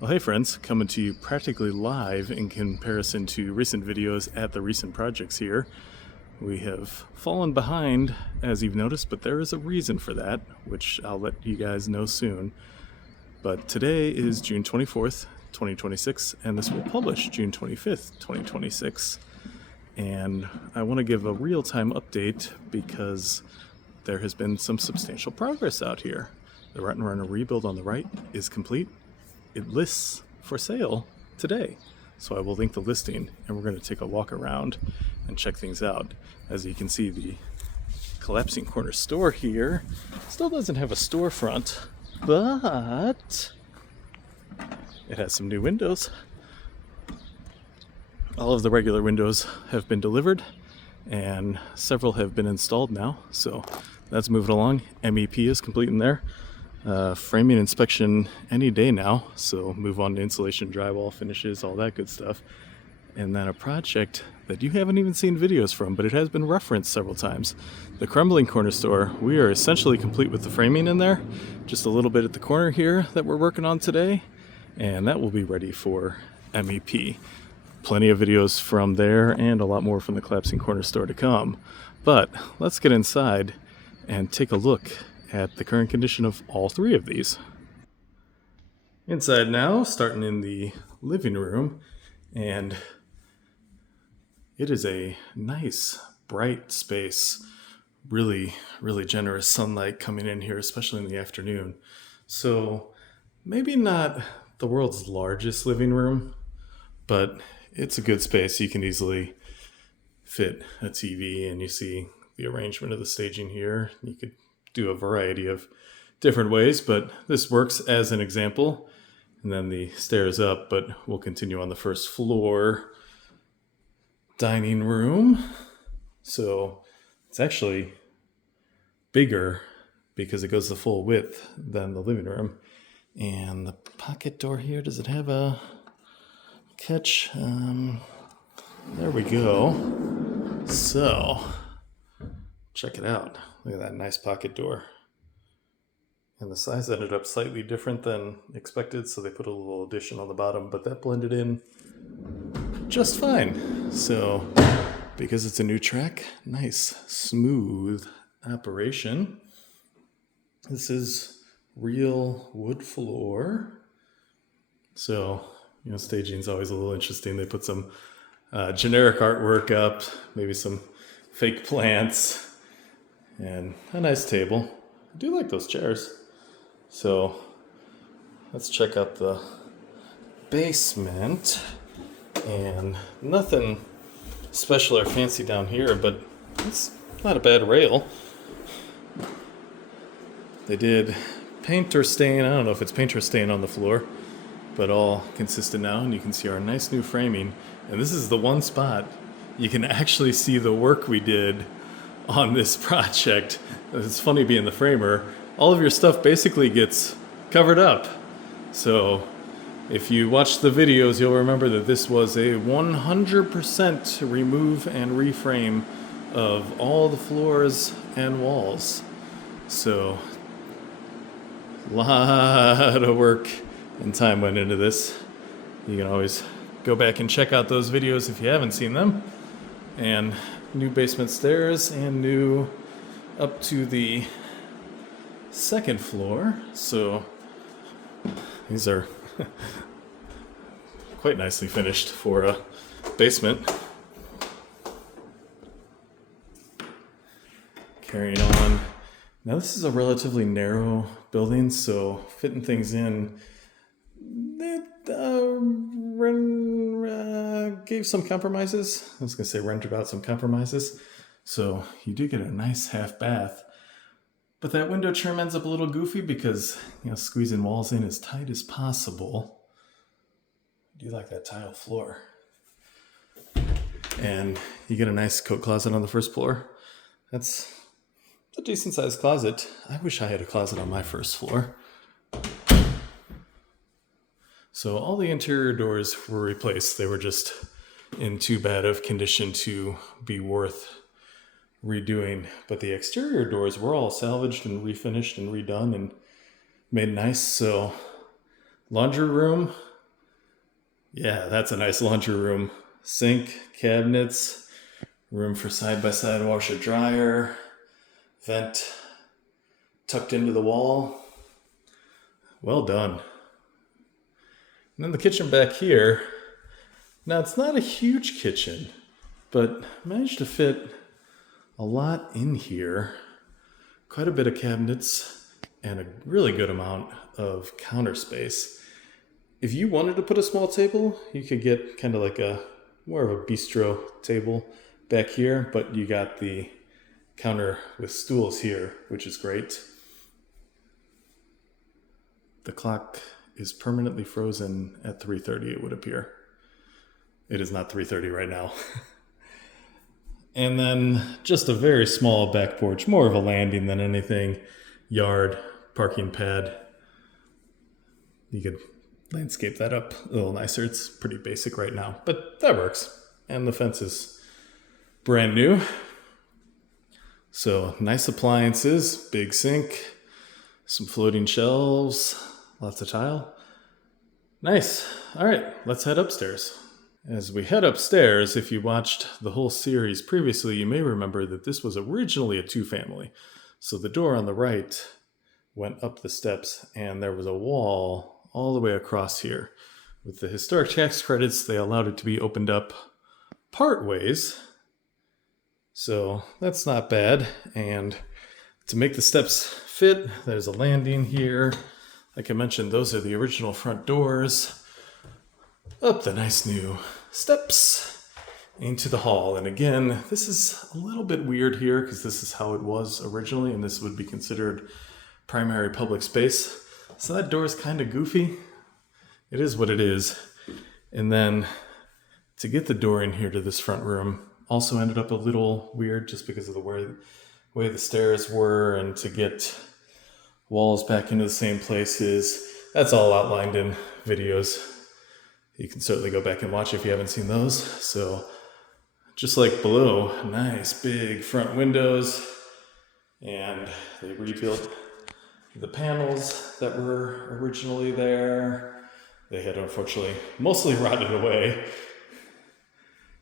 Well, hey friends, coming to you practically live in comparison to recent videos at the recent projects here. We have fallen behind, as you've noticed, but there is a reason for that, which I'll let you guys know soon. But today is June 24th, 2026, and this will publish June 25th, 2026. And I want to give a real-time update because there has been some substantial progress out here. The Reno rebuild on the right is complete. It lists for sale today. So I will link the listing and we're going to take a walk around and check things out. As you can see, the collapsing corner store here still doesn't have a storefront, but it has some new windows. All of the regular windows have been delivered and several have been installed now, so that's moving along. MEP is complete in there. Framing inspection any day now, so move on to insulation, drywall finishes, all that good stuff. And then a project that you haven't even seen videos from, but it has been referenced several times. The Crumbling corner store, we are essentially complete with the framing in there. Just a little bit at the corner here that we're working on today, and that will be ready for MEP. Plenty of videos from there and a lot more from the collapsing corner store to come. But let's get inside and take a look at the current condition of all three of these. Inside now, starting in the living room, and it is a nice, bright space. Really, really generous sunlight coming in here, especially in the afternoon. So maybe not the world's largest living room, but it's a good space. You can easily fit a TV, and you see the arrangement of the staging here. You could do a variety of different ways, but this works as an example. And then the stairs up, but we'll continue on the first floor. Dining room. So it's actually bigger because it goes the full width than the living room. And the pocket door here, does it have a catch? There we go. So check it out. Look at that nice pocket door. And the size ended up slightly different than expected, so they put a little addition on the bottom, but that blended in just fine. So, because it's a new track, nice, smooth operation. This is real wood floor. So, staging's always a little interesting. They put some generic artwork up, maybe some fake plants, and a nice table. I do like those chairs. So let's check out the basement. And nothing special or fancy down here, but it's not a bad rail. They did paint or stain. I don't know if it's paint or stain on the floor, but all consistent now. And you can see our nice new framing. And this is the one spot you can actually see the work we did on this project. It's funny being the framer. All of your stuff basically gets covered up. So if you watch the videos, you'll remember that this was a 100% remove and reframe of all the floors and walls. So a lot of work and time went into this. You can always go back and check out those videos if you haven't seen them. And new basement stairs and new up to the second floor. So these are quite nicely finished for a basement. Carrying on. Now this is a relatively narrow building, so fitting things in, it gave some compromises. I was going to say rendered out some compromises. So you do get a nice half bath. But that window trim ends up a little goofy because, squeezing walls in as tight as possible. I do like that tile floor. And you get a nice coat closet on the first floor. That's a decent sized closet. I wish I had a closet on my first floor. So all the interior doors were replaced. They were just in too bad of condition to be worth redoing. But the exterior doors were all salvaged and refinished and redone and made nice. So laundry room, Yeah, that's a nice laundry room. Sink, cabinets, room for side-by-side washer dryer, vent tucked into the wall. Well done. And then the kitchen back here. Now, it's not a huge kitchen, but managed to fit a lot in here. Quite a bit of cabinets and a really good amount of counter space. If you wanted to put a small table, you could get kind of like a more of a bistro table back here, but you got the counter with stools here, which is great. The clock is permanently frozen at 3:30, it would appear. It is not 3:30 right now. And then just a very small back porch, more of a landing than anything. Yard, parking pad. You could landscape that up a little nicer. It's pretty basic right now, but that works. And the fence is brand new. So nice appliances, big sink, some floating shelves, lots of tile. Nice. All right, let's head upstairs. As we head upstairs, if you watched the whole series previously, you may remember that this was originally a two-family. So the door on the right went up the steps, and there was a wall all the way across here. With the historic tax credits, they allowed it to be opened up part ways. So that's not bad. And to make the steps fit, there's a landing here. Like I mentioned, those are the original front doors. Up the nice new steps into the hall. And again, this is a little bit weird here because this is how it was originally, and this would be considered primary public space. So that door is kind of goofy. It is what it is. And then to get the door in here to this front room also ended up a little weird just because of the way the stairs were, and to get walls back into the same places. That's all outlined in videos. You can certainly go back and watch if you haven't seen those. So just like below, nice big front windows, and they rebuilt the panels that were originally there. They had unfortunately mostly rotted away,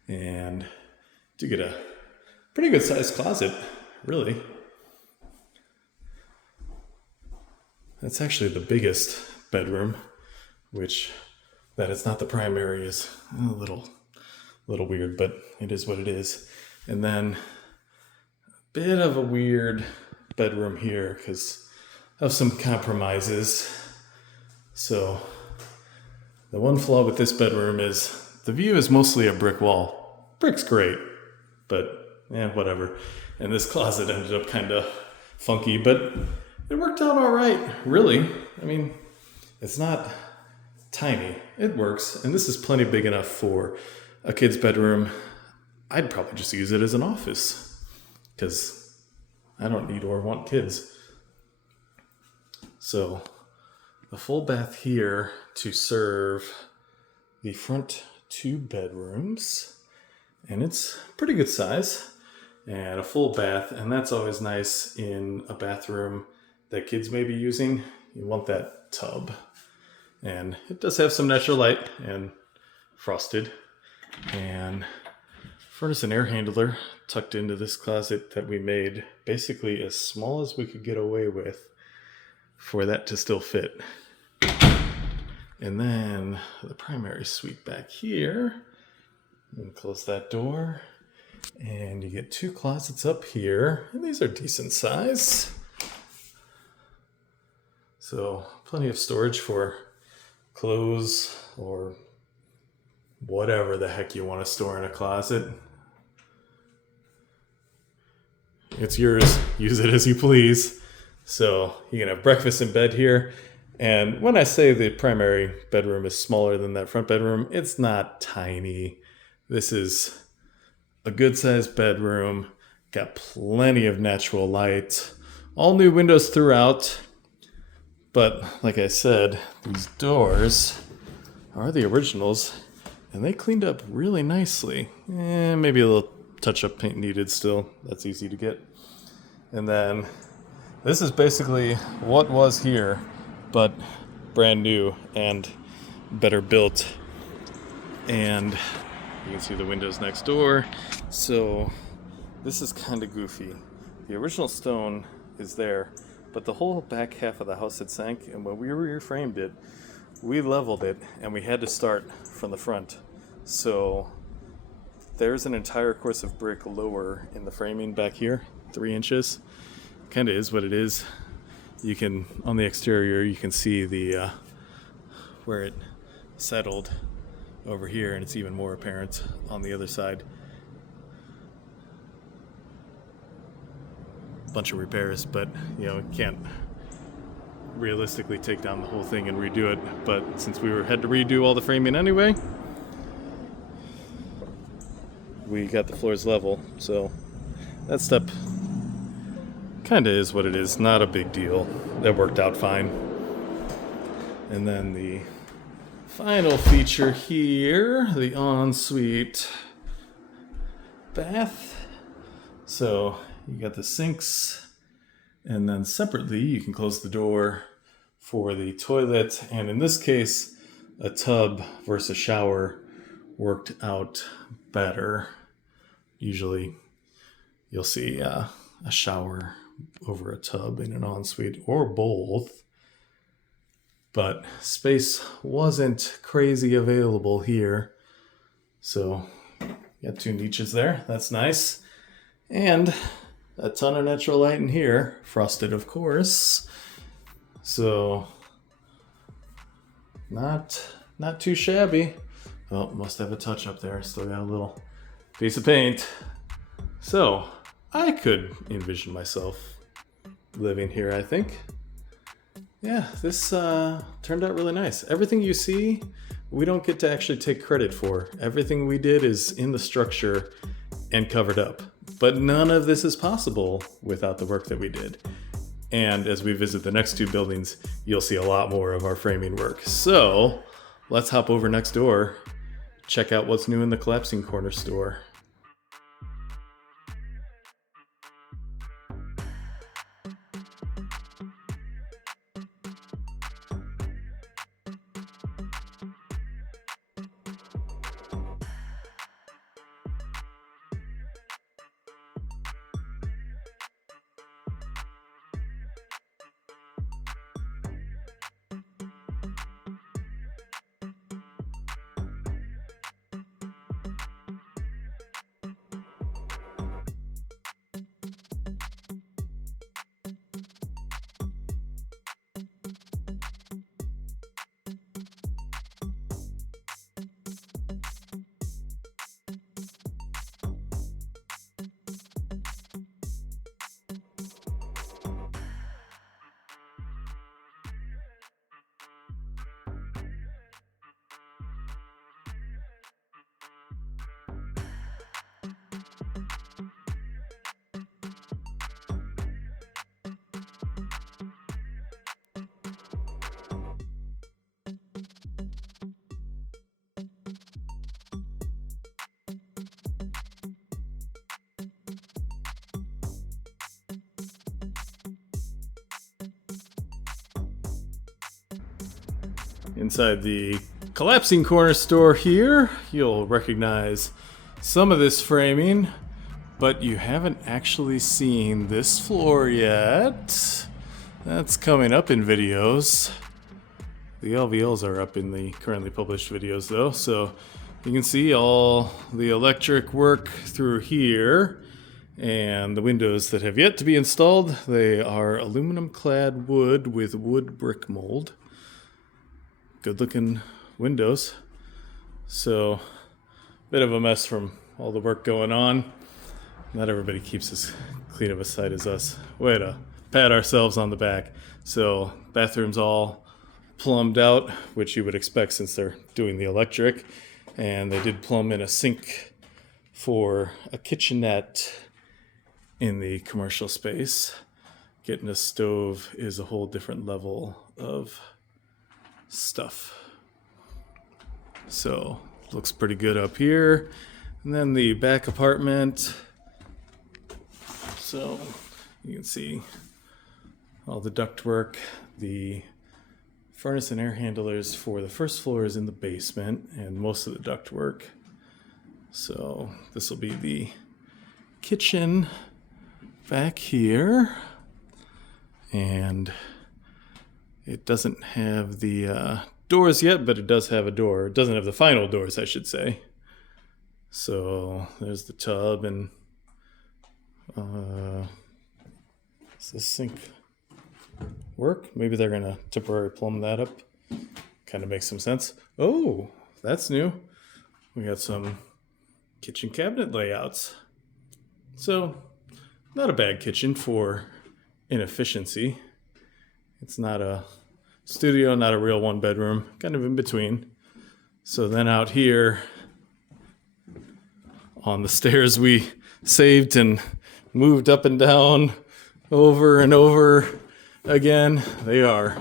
and do get a pretty good sized closet, really. That's actually the biggest bedroom, which that it's not the primary is a little weird, but it is what it is. And then a bit of a weird bedroom here because of some compromises. So the one flaw with this bedroom is the view is mostly a brick wall. Brick's great, but whatever. And this closet ended up kind of funky, but it worked out all right, really. I mean, it's not tiny. It works, and this is plenty big enough for a kid's bedroom. I'd probably just use it as an office because I don't need or want kids. So the full bath here to serve the front two bedrooms, and it's pretty good size, and a full bath, and that's always nice in a bathroom that kids may be using. You want that tub. And it does have some natural light and frosted. And furnace and air handler tucked into this closet that we made basically as small as we could get away with for that to still fit. And then the primary suite back here. And close that door. And you get two closets up here. And these are decent size. So plenty of storage for clothes or whatever the heck you want to store in a closet. It's yours. Use it as you please. So you can have breakfast in bed here. And when I say the primary bedroom is smaller than that front bedroom, it's not tiny. This is a good sized bedroom. Got plenty of natural light. All new windows throughout. But like I said, these doors are the originals, and they cleaned up really nicely. Maybe a little touch-up paint needed still. That's easy to get. And then this is basically what was here, but brand new and better built. And you can see the windows next door. So this is kind of goofy. The original stone is there, but the whole back half of the house had sank, and when we reframed it, we leveled it, and we had to start from the front. So there's an entire course of brick lower in the framing back here, 3 inches. Kind of is what it is. You can, on the exterior, you can see the where it settled over here, and it's even more apparent on the other side. Bunch of repairs, but can't realistically take down the whole thing and redo it. But since we had to redo all the framing anyway, we got the floors level. So that step kind of is what it is. Not a big deal. That worked out fine. And then the final feature here, the ensuite bath. So you got the sinks, and then separately you can close the door for the toilet. And in this case, a tub versus a shower worked out better. Usually you'll see a shower over a tub in an ensuite, or both. But space wasn't crazy available here. So you got 2 niches there. That's nice. And a ton of natural light in here, frosted of course. So not too shabby. Oh, must have a touch up there. Still got a little piece of paint. So I could envision myself living here, I think. Yeah, this turned out really nice. Everything you see, we don't get to actually take credit for. Everything we did is in the structure and covered up. But none of this is possible without the work that we did. And as we visit the next 2 buildings, you'll see a lot more of our framing work. So let's hop over next door, check out what's new in the Collapsing Corner store. Inside the Collapsing Corner store here, you'll recognize some of this framing, but you haven't actually seen this floor yet. That's coming up in videos. The LVLs are up in the currently published videos though, so you can see all the electric work through here. And the windows that have yet to be installed, they are aluminum clad wood with wood brick mold. Good looking windows. So, bit of a mess from all the work going on. Not everybody keeps as clean of a site as us. Way to pat ourselves on the back. So, bathrooms all plumbed out, which you would expect since they're doing the electric. And they did plumb in a sink for a kitchenette in the commercial space. Getting a stove is a whole different level of stuff. So looks pretty good up here. And then the back apartment. So you can see all the ductwork, the furnace and air handlers for the first floor is in the basement and most of the duct work. So this will be the kitchen back here. And it doesn't have the doors yet, but it does have a door. It doesn't have the final doors, I should say. So there's the tub, and does this sink work? Maybe they're gonna temporarily plumb that up. Kind of makes some sense. Oh, that's new. We got some kitchen cabinet layouts. So not a bad kitchen for inefficiency. It's not a studio, not a real one bedroom, kind of in between. So then out here on the stairs, we saved and moved up and down over and over again. They are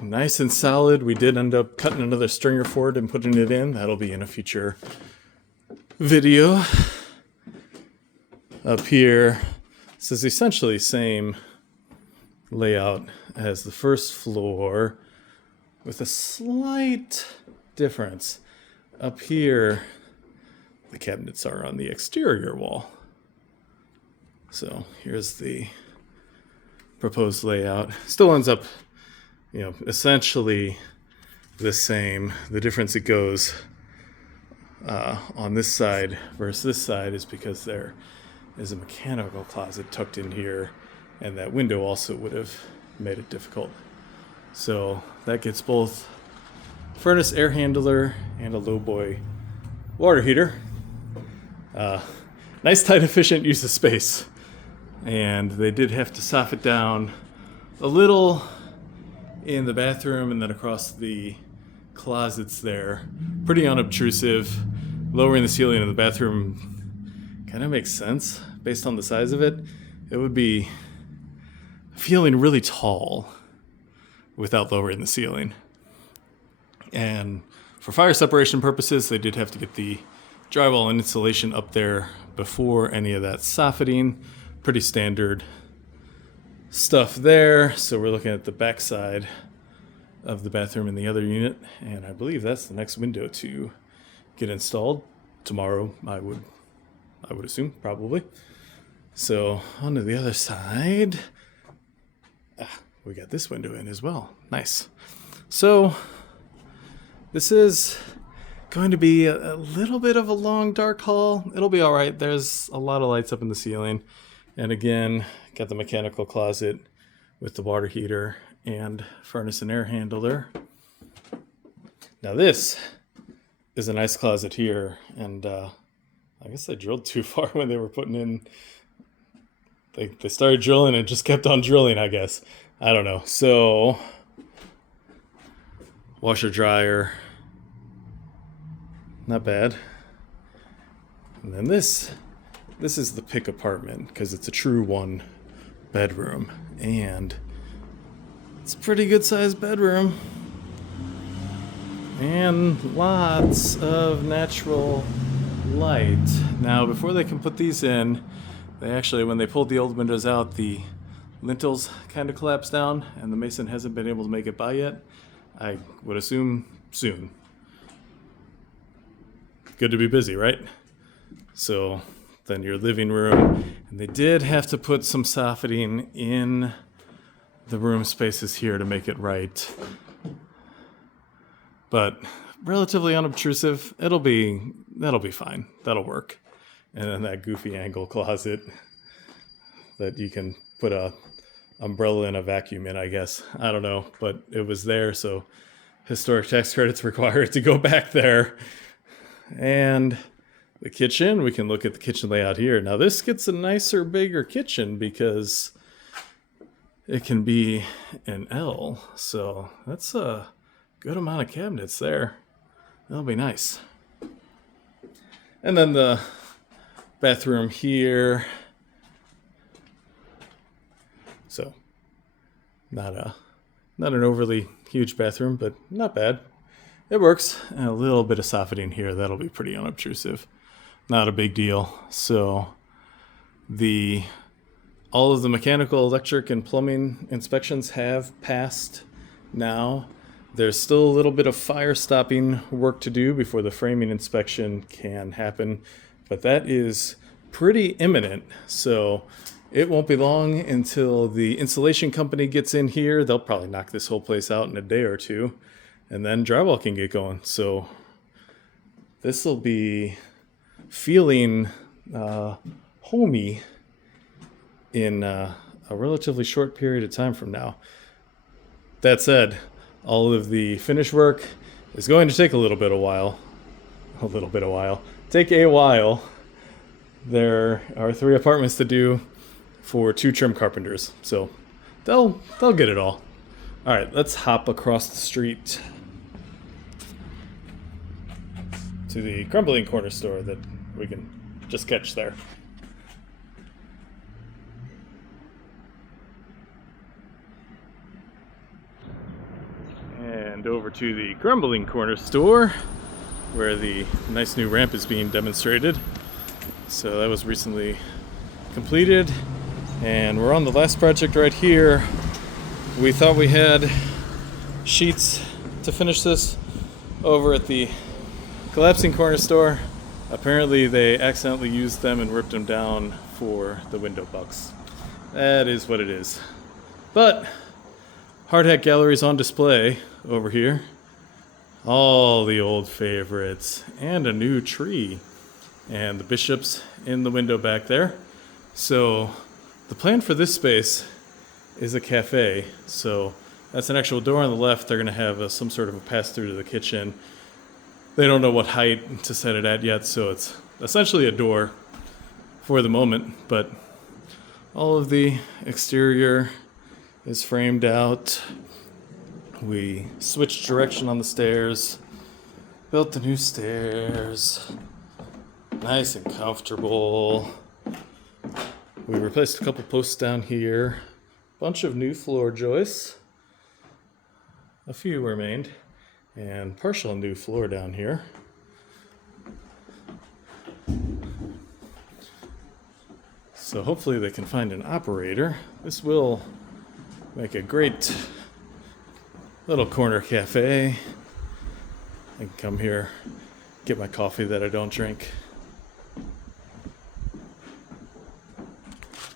nice and solid. We did end up cutting another stringer for it and putting it in. That'll be in a future video. Up here, this is essentially same layout as the first floor with a slight difference. Up here, the cabinets are on the exterior wall. So here's the proposed layout. Still ends up, essentially the same. The difference it goes on this side versus this side is because there is a mechanical closet tucked in here, and that window also would have made it difficult. So that gets both furnace air handler and a low boy water heater. Nice, tight, efficient use of space. And they did have to soften it down a little in the bathroom and then across the closets there. Pretty unobtrusive. Lowering the ceiling in the bathroom kind of makes sense based on the size of it. It would be feeling really tall without lowering the ceiling. And for fire separation purposes, they did have to get the drywall and insulation up there before any of that softening. Pretty standard stuff there. So we're looking at the back side of the bathroom in the other unit, and I believe that's the next window to get installed tomorrow. I would assume, probably. So onto the other side, we got this window in as well. Nice. So this is going to be a little bit of a long, dark hall. It'll be all right. There's a lot of lights up in the ceiling. And again, got the mechanical closet with the water heater and furnace and air handler. Now this is a nice closet here. And I guess they drilled too far when they were putting in. They started drilling and just kept on drilling, I guess. I don't know. So washer dryer. Not bad. And then this is the pick apartment because it's a true one bedroom, and it's a pretty good sized bedroom and lots of natural light. Now before they can put these in, they actually, when they pulled the old windows out, the lintels kind of collapsed down and the mason hasn't been able to make it by yet. I would assume soon. Good to be busy, right? So then your living room, and they did have to put some softening in the room spaces here to make it right, but relatively unobtrusive. That'll be fine. That'll work. And then that goofy angle closet that you can put a umbrella and a vacuum in, I guess. I don't know, but it was there, so historic tax credits require it to go back there. And the kitchen, we can look at the kitchen layout here. Now this gets a nicer, bigger kitchen because it can be an L. So that's a good amount of cabinets there. That'll be nice. And then the bathroom here. So not an overly huge bathroom, but not bad. It works. And a little bit of softening here. That'll be pretty unobtrusive. Not a big deal. So all of the mechanical, electric, and plumbing inspections have passed now. There's still a little bit of fire stopping work to do before the framing inspection can happen, but that is pretty imminent. So it won't be long until the insulation company gets in here. They'll probably knock this whole place out in a day or two, and then drywall can get going. So this will be feeling homey in a relatively short period of time from now. That said, all of the finish work is going to take a while. Take a while. There are 3 apartments to do for 2 trim carpenters, so they'll get it all. All right, let's hop across the street to the Crumbling corner store that we can just catch there. And over to the Crumbling corner store where the nice new ramp is being demonstrated. So that was recently completed, and we're on the last project right here. We thought we had sheets to finish this over at the collapsing corner store. Apparently they accidentally used them and ripped them down for the window bucks. That is what it is. But hard hat gallery's on display over here. All the old favorites and a new tree. And the bishop's in the window back there. So the plan for this space is a cafe. So that's an actual door on the left. They're going to have some sort of a pass-through to the kitchen. They don't know what height to set it at yet, so it's essentially a door for the moment. But all of the exterior is framed out. We switched direction on the stairs, built the new stairs. Nice and comfortable. We replaced a couple posts down here. Bunch of new floor joists. A few remained. And partial new floor down here. So hopefully they can find an operator. This will make a great little corner cafe. I can come here, get my coffee that I don't drink.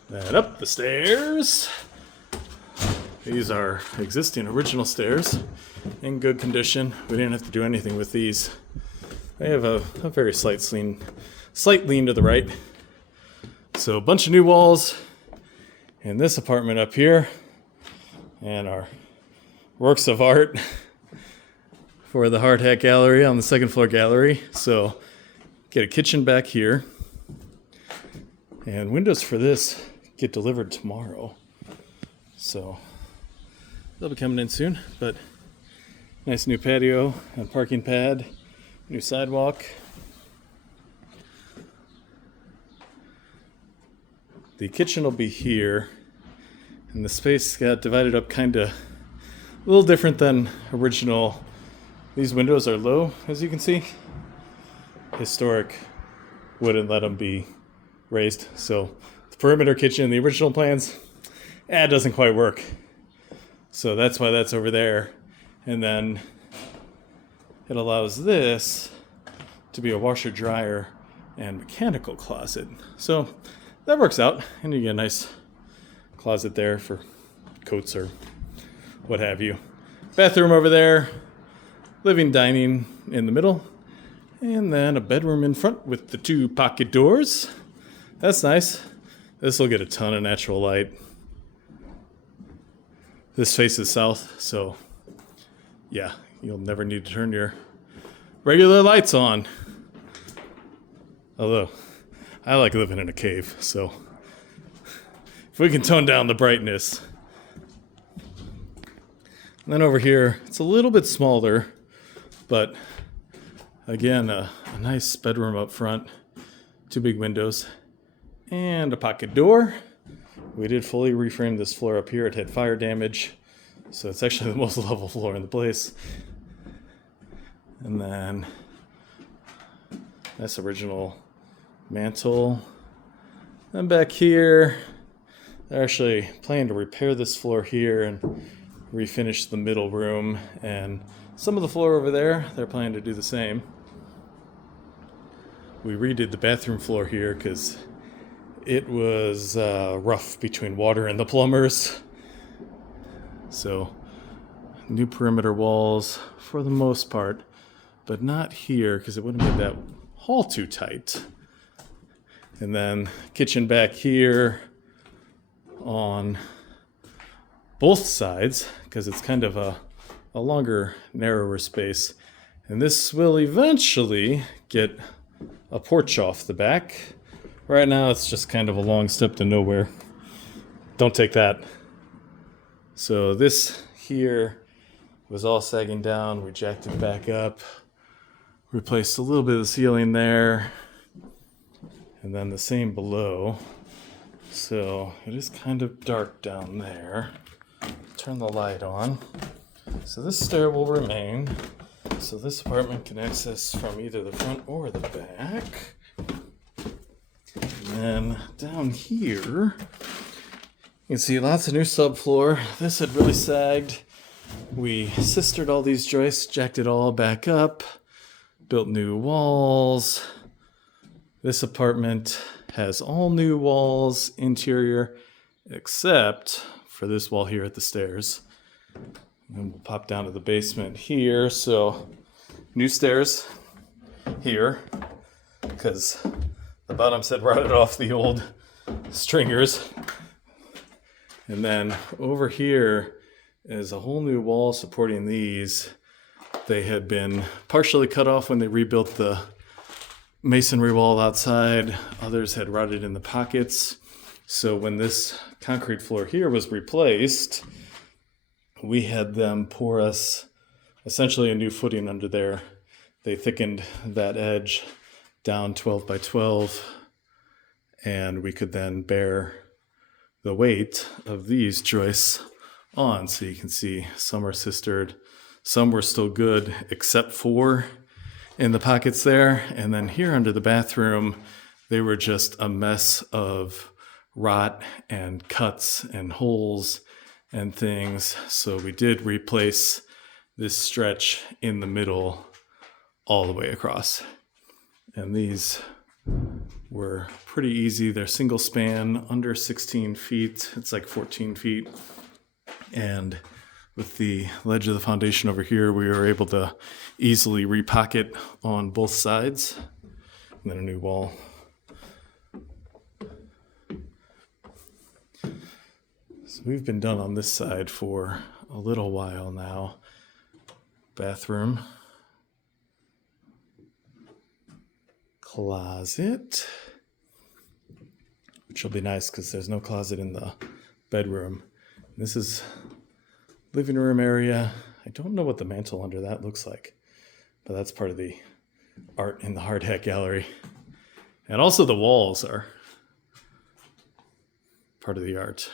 Then up the stairs. These are existing original stairs in good condition. We didn't have to do anything with these. They have a very slight lean to the right. So a bunch of new walls in this apartment up here, and our works of art for the hard hat gallery on the second floor gallery. So get a kitchen back here, and windows for this get delivered tomorrow. So they'll be coming in soon, but nice new patio and parking pad, new sidewalk. The kitchen will be here, and the space got divided up kind of a little different than original. These windows are low, as you can see. Historic wouldn't let them be raised, so the perimeter kitchen in the original plans, it doesn't quite work. So that's why that's over there. And then it allows this to be a washer, dryer, and mechanical closet. So that works out, and you get a nice closet there for coats or what have you. Bathroom over there, living, dining in the middle, and then a bedroom in front with the 2 pocket doors. That's nice. This will get a ton of natural light. This faces south, so yeah, you'll never need to turn your regular lights on. Although, I like living in a cave, so if we can tone down the brightness. And then over here, it's a little bit smaller, but again, a nice bedroom up front, 2 big windows, and a pocket door. We did fully reframe this floor up here. It had fire damage, so it's actually the most level floor in the place. And then that's original mantle. Then back here, they're actually planning to repair this floor here and refinish the middle room, and some of the floor over there, they're planning to do the same. We redid the bathroom floor here because it was rough between water and the plumbers. So new perimeter walls for the most part, but not here because it wouldn't make that hall too tight. And then kitchen back here on both sides because it's kind of a longer, narrower space. And this will eventually get a porch off the back. Right now it's just kind of a long step to nowhere. Don't take that. So this here was all sagging down. We jacked it back up, replaced a little bit of the ceiling there, and then the same below. So it is kind of dark down there. Turn the light on. So this stair will remain. So this apartment can access from either the front or the back. And then down here, you can see lots of new subfloor. This had really sagged. We sistered all these joists, jacked it all back up, built new walls. This apartment has all new walls, interior, except for this wall here at the stairs. And we'll pop down to the basement here. So new stairs here, because the bottoms had rotted off the old stringers. And then over here is a whole new wall supporting these. They had been partially cut off when they rebuilt the masonry wall outside. Others had rotted in the pockets. So when this concrete floor here was replaced, we had them pour us essentially a new footing under there. They thickened that edge down 12 by 12, and we could then bear the weight of these joists on. So you can see some are sistered, some were still good, except for in the pockets there. And then here under the bathroom, they were just a mess of rot and cuts and holes and things. So we did replace this stretch in the middle all the way across. And these were pretty easy. They're single span, under 16 feet. It's like 14 feet. And with the ledge of the foundation over here, we were able to easily repocket on both sides. And then a new wall. So we've been done on this side for a little while now. Bathroom. Closet. Which will be nice because there's no closet in the bedroom. This is living room area. I don't know what the mantle under that looks like, but that's part of the art in the hard hat gallery. And also the walls are part of the art.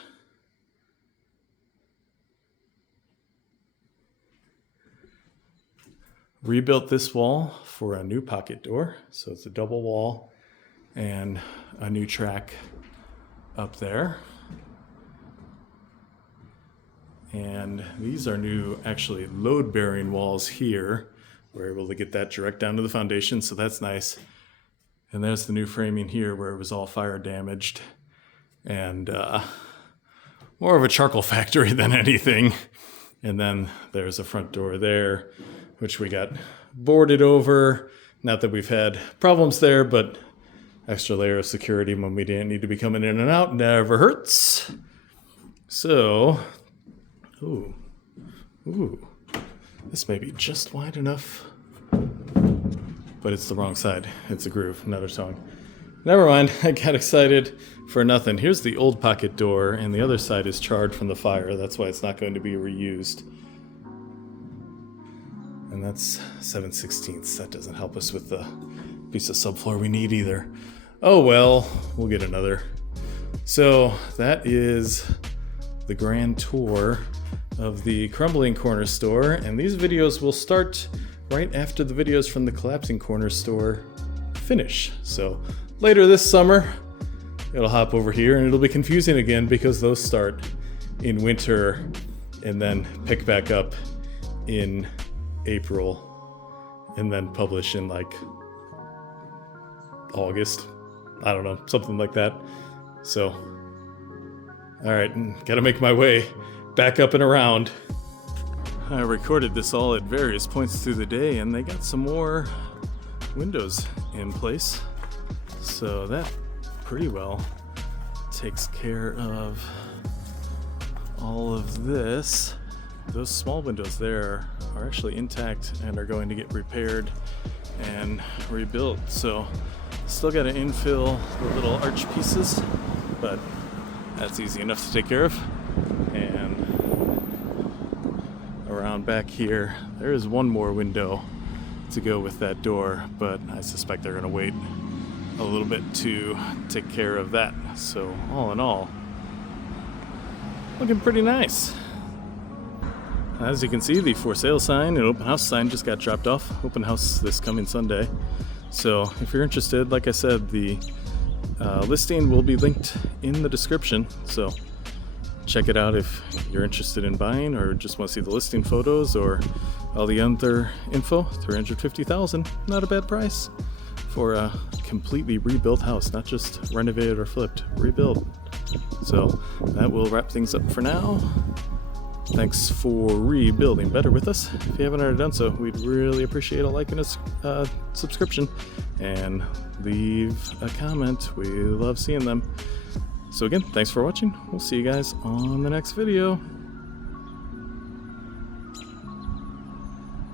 Rebuilt this wall for a new pocket door. So it's a double wall and a new track up there. And these are new, actually, load-bearing walls here. We're able to get that direct down to the foundation, so that's nice. And there's the new framing here where it was all fire damaged. And more of a charcoal factory than anything. And then there's a front door there, which we got boarded over. Not that we've had problems there, but extra layer of security when we didn't need to be coming in and out never hurts. So, ooh, this may be just wide enough, but it's the wrong side. It's a groove, another song. Never mind, I got excited for nothing. Here's the old pocket door, and the other side is charred from the fire. That's why it's not going to be reused. And that's 7/16. That doesn't help us with the piece of subfloor we need either. Oh well, we'll get another. So that is the grand tour of the Crumbling Corner store, and these videos will start right after the videos from the Collapsing Corner store finish. So later this summer, it'll hop over here, and it'll be confusing again because those start in winter and then pick back up in April, and then publish in like August. I don't know, something like that. So, all right, gotta make my way back up and around. I recorded this all at various points through the day, and they got some more windows in place. So that pretty well takes care of all of this. Those small windows there are actually intact and are going to get repaired and rebuilt. So still got to infill the little arch pieces, but that's easy enough to take care of. And around back here, there is one more window to go with that door, but I suspect they're going to wait a little bit to take care of that. So all in all, looking pretty nice. As you can see, the for sale sign and open house sign just got dropped off. Open house this coming Sunday. So if you're interested, like I said, the listing will be linked in the description. So check it out if you're interested in buying or just want to see the listing photos or all the other info. $350,000, not a bad price for a completely rebuilt house, not just renovated or flipped, rebuilt. So that will wrap things up for now. Thanks for rebuilding better with us. If you haven't already done so, we'd really appreciate a like and a subscription, and leave a comment. We love seeing them. So again, thanks for watching. We'll see you guys on the next video.